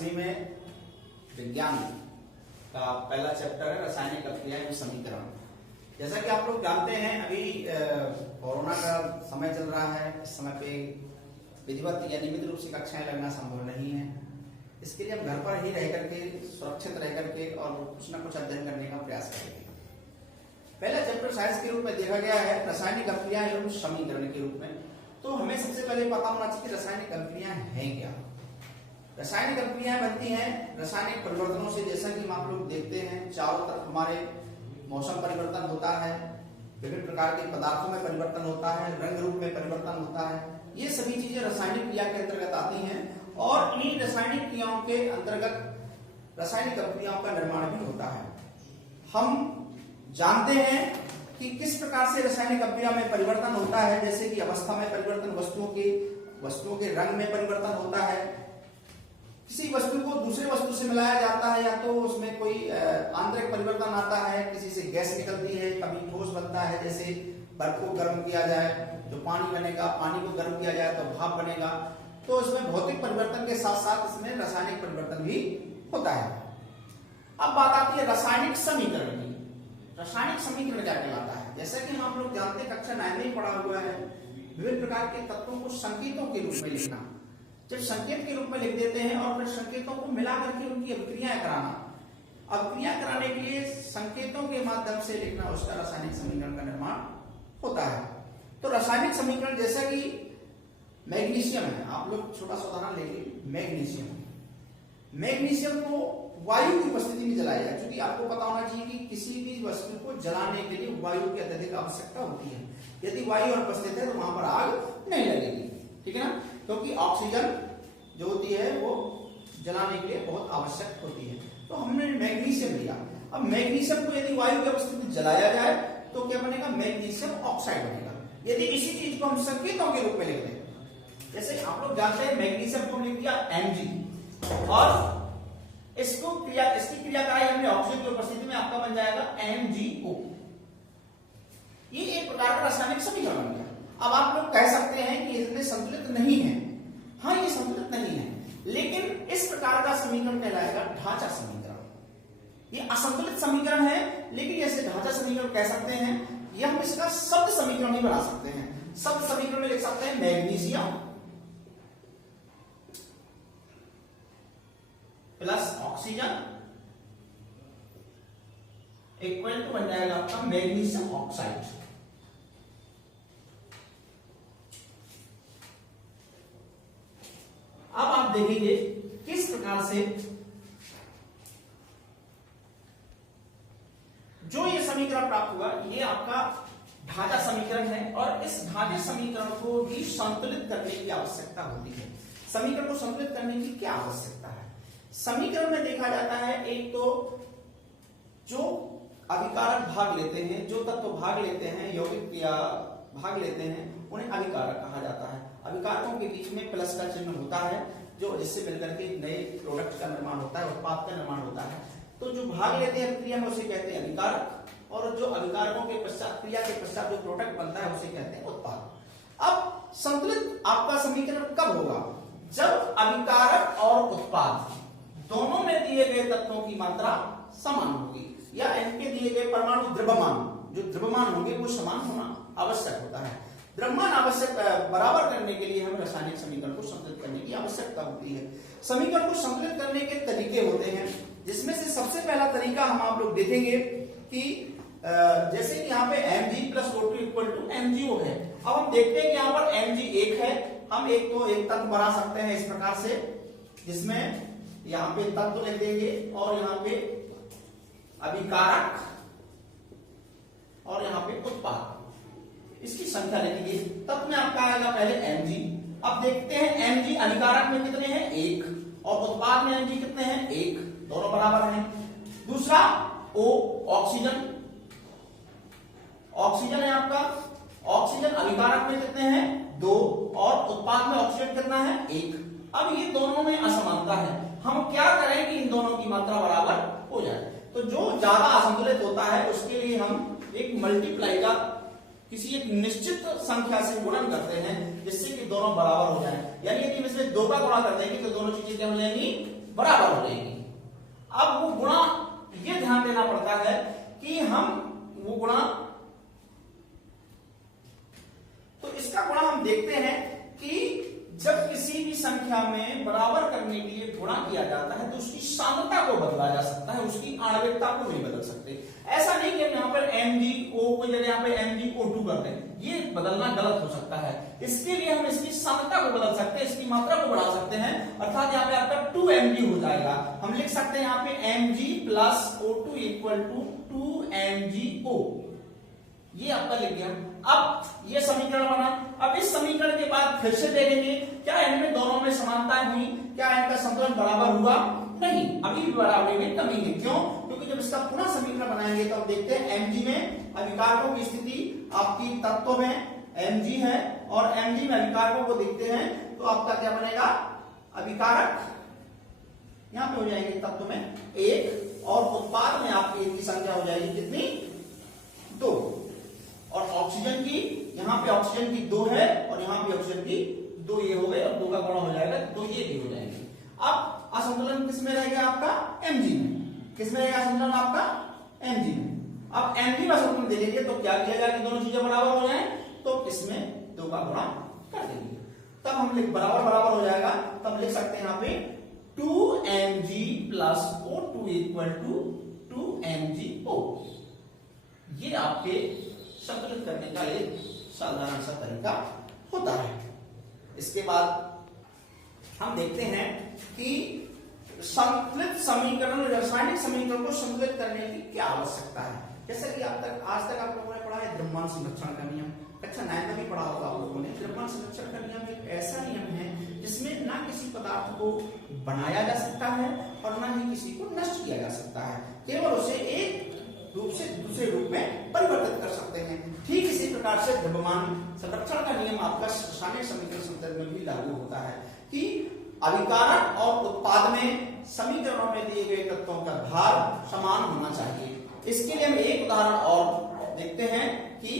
10वीं में विज्ञान का पहला चैप्टर है रासायनिक अभिक्रिया एवं समीकरण। जैसा कि आप लोग जानते हैं अभी कोरोना का समय चल रहा है। इस समय पे विधिवत या नियमित रूप से कक्षाएं लगना संभव नहीं है। इसके लिए हम घर पर ही रह करके सुरक्षित रह करके और कुछ न कुछ अध्ययन करने का प्रयास करेंगे। पहला चैप्टर साइंस के रूप में देखा गया है रासायनिक अभिक्रिया एवं समीकरण के रूप में। तो हमें सबसे पहले पता होना चाहिए कि रासायनिक अभिक्रिया है क्या। रासायनिक अभिक्रियाएं बनती हैं रासायनिक परिवर्तनों से। जैसा कि हम आप लोग देखते हैं चारों तरफ हमारे मौसम परिवर्तन होता है, विभिन्न प्रकार के पदार्थों में परिवर्तन होता है, रंग रूप में परिवर्तन होता है। ये सभी चीजें रासायनिक क्रिया के अंतर्गत आती हैं और इन्हीं रासायनिक क्रियाओं के अंतर्गत रासायनिक अभिक्रियाओं का निर्माण भी होता है। हम जानते हैं कि किस प्रकार से रासायनिक अभिक्रिया में परिवर्तन होता है। जैसे कि अवस्था में परिवर्तन, वस्तुओं के रंग में परिवर्तन होता है। किसी वस्तु को दूसरे वस्तु से मिलाया जाता है या तो उसमें कोई आंतरिक परिवर्तन आता है, किसी से गैस निकलती है, कभी ठोस बनता है। जैसे बर्फ को गर्म किया जाए तो पानी बनेगा, पानी को गर्म किया जाए तो भाप बनेगा। तो इसमें भौतिक परिवर्तन के साथ साथ इसमें रासायनिक परिवर्तन भी होता है। अब बात आती है रासायनिक समीकरण की। रासायनिक समीकरण क्या कहलाता है? जैसा कि हम आप लोग जानते हैं कक्षा 9 में पढ़ा हुआ है, विभिन्न प्रकार के तत्वों को संकेतों के रूप में लिखना। जब संकेत के रूप में लिख देते हैं और फिर संकेतों को मिला करके उनकी अभिक्रियाएं कराना। अभिक्रिया कराने के लिए संकेतों के माध्यम से लिखना, उसका रासायनिक समीकरण का निर्माण होता है। तो रासायनिक समीकरण जैसा कि मैग्नीशियम है, आप लोग छोटा सा उदाहरण लेंगे। मैग्नीशियम को वायु की उपस्थिति में जलाया जाए, क्योंकि आपको पता होना चाहिए कि किसी भी वस्तु को जलाने के लिए वायु की अत्यधिक आवश्यकता होती है। यदि वायु अनुपस्थित है तो वहां पर आग नहीं लगेगी, ठीक है ना, क्योंकि ऑक्सीजन जो होती है वो जलाने के लिए बहुत आवश्यक होती है। तो हमने मैग्नीशियम लिया। अब मैग्नीशियम को यदि वायु की उपस्थिति में जलाया जाए तो क्या बनेगा? मैग्नीशियम ऑक्साइड बनेगा। यदि इसी चीज को हम संकेतों के रूप में लिखते हैं, जैसे आप लोग जानते हैं मैग्नीशियम को लिख दिया Mg और इसकी क्रिया कराई हमने ऑक्सीजन की उपस्थिति में, आपका बन जाएगा MgO। ये एक प्रकार का रासायनिक समीकरण बन गया। अब आप लोग कह सकते हैं कि इसमें संतुलित नहीं है। हाँ, ये संतुलित नहीं है, लेकिन इस प्रकार का समीकरण कहलाएगा ढांचा समीकरण। ये असंतुलित समीकरण है, लेकिन ऐसे ढांचा समीकरण कह सकते हैं। ये हम इसका शब्द समीकरण नहीं बना सकते हैं। शब्द समीकरण में लिख सकते हैं magnesium plus oxygen equal to बन जाएगा आपका मैग्नीशियम ऑक्साइड। अब आप देखेंगे किस प्रकार से जो ये समीकरण प्राप्त हुआ, ये आपका ढांचा समीकरण है और इस ढांचे समीकरण को भी संतुलित करने की आवश्यकता होती है। समीकरण को संतुलित करने की क्या आवश्यकता है? समीकरण में देखा जाता है एक तो जो अभिकारक भाग लेते हैं, जो तत्व भाग लेते हैं, यौगिक या भाग लेते हैं, उन्हें अभिकारक कहा जाता है। अभिकारकों के बीच में प्लस का चिन्ह होता है, जो जिससे मिलकर के नए प्रोडक्ट का निर्माण होता है, उत्पाद का निर्माण होता है। तो जो भाग लेते हैं क्रिया में उसे कहते हैं अभिकारक, और जो अभिकारकों के पश्चात क्रिया के पश्चात जो प्रोडक्ट बनता है उसे कहते हैं उत्पाद। अब संतुलित आपका समीकरण कब होगा? जब अभिकारक और उत्पाद दोनों में दिए गए तत्वों की मात्रा समान होगी, या इनके दिए गए परमाणु द्रव्यमान, जो द्रव्यमान होंगे वो समान होना आवश्यक होता है। द्रव्यमान आवश्यक बराबर करने के लिए हमें रासायनिक समीकरण को संतुलित करने की आवश्यकता होती है। समीकरण को संतुलित करने के तरीके होते हैं, जिसमें से सबसे पहला तरीका हम आप लोग देखेंगे कि जैसे कि यहाँ पे Mg plus O2 equal to MgO है। अब हम देखते हैं कि यहाँ पर Mg एक है, हम एक तत्व बना सकते हैं इस प्रकार से, जिसमें यहाँ पे तत्व लिख देंगे और यहाँ पे अभिकारक और यहाँ पे उत्पाद, इसकी संख्या लिखेंगे। तत्व में आपका आएगा पहले Mg। अब देखते हैं Mg अभिकारक में कितने हैं? 1, और उत्पाद में Mg कितने हैं? 1, दोनों बराबर हैं। दूसरा O ऑक्सीजन, ऑक्सीजन है आपका। ऑक्सीजन अभिकारक में कितने हैं? 2, और उत्पाद में ऑक्सीजन कितना है? 1। अब ये दोनों में असमानता है, हम क्या करें कि इन दोनों की मात्रा बराबर हो जाए। तो जो ज्यादा असंतुलित होता है उसके लिए हम एक मल्टीप्लाई का किसी एक निश्चित संख्या से गुणन करते हैं, जिससे कि दोनों बराबर हो जाए। यानी यदि हम इसमें 2 का गुणा कर देंगे तो दोनों चीजें क्या हो जाएंगी? बराबर हो जाएगी। अब वो गुणा, ये ध्यान देना पड़ता है कि हम वो गुणा, तो इसका गुणा हम देखते हैं कि जब किसी भी संख्या में बराबर करने के लिए गुणा किया जाता है तो उसकी सांद्रता को बदला जा सकता है, उसकी आणविकता को नहीं बदल सकते। ऐसा नहीं कि हम यहाँ पर MgO को जगह यहाँ पे MgO2 कर दें, ये बदलना गलत हो सकता है। इसके लिए हम इसकी सांद्रता को बदल सकते हैं, इसकी मात्रा को बढ़ा सकते हैं, अर्थात यहाँ पे आपका 2Mg हो जाएगा। हम लिख सकते हैं यहाँ पे Mg plus O2 equal to 2MgO, ये आपका लिख गया। अब ये समीकरण बना। अब इस समीकरण के बाद फिर से देखेंगे क्या इनमें दोनों में समानताएं हुई, क्या इनका संतुलन बराबर हुआ? नहीं, अभी भी बराबरी में कमी है। क्यों? क्योंकि जब इसका पुनः समीकरण बनाएंगे तो अब देखते हैं Mg में अभिकारकों की स्थिति आपकी तत्व में Mg है और Mg में अभिकारकों को देखते हैं तो आपका क्या बनेगा? अभिकारक यहां पे हो जाएंगे तत्व में 1 और उत्पाद में आपकी इनकी संख्या हो जाएगी कितनी? 2। और ऑक्सीजन की, यहां पे ऑक्सीजन की 2 है और यहां पे ऑक्सीजन की 2, ये हो गए और 2 का गुणा हो जाएगा तो ये भी हो जाएंगे। अब असंतुलन किस में रहेगा? आपका Mg में। किस में रहेगा असंतुलन? आपका Mg में। अब Mg में असंतुलन देखेंगे तो क्या किया जाएगा कि दोनों चीजें बराबर हो जाए तो इसमें 2 का गुणा कर देंगे, तब हम लिख बराबर बराबर हो जाएगा। तब लिख सकते हैं यहाँ पे 2Mg plus O2 equal to 2MgO। ये आपके संतुलित करने का एक साधारण सा तरीका होता है। इसके बाद हम देखते हैं कि संतुलित समीकरण, रासायनिक समीकरण को संतुलित करने की क्या आवश्यकता है। जैसा कि आज तक आप लोगों ने पढ़ा है द्रव्यमान संरक्षण का नियम, कक्षा 9 में भी पढ़ा होगा आप लोगों ने। द्रव्यमान संरक्षण का नियम एक ऐसा नियम है जिसमें ना किसी पदार्थ को बनाया जा सकता है और ना ही किसी को नष्ट किया जा सकता है, केवल उसे एक रूप से दूसरे रूप में परिवर्तित कर सकते हैं। ठीक इसी प्रकार से द्रव्यमान संरक्षण का नियम आपका रासायनिक समीकरण संदर्भ में भी लागू होता है कि अभिकारक और उत्पाद में समीकरणों में दिए गए तत्वों का भार समान होना चाहिए। इसके लिए हम एक उदाहरण और देखते हैं कि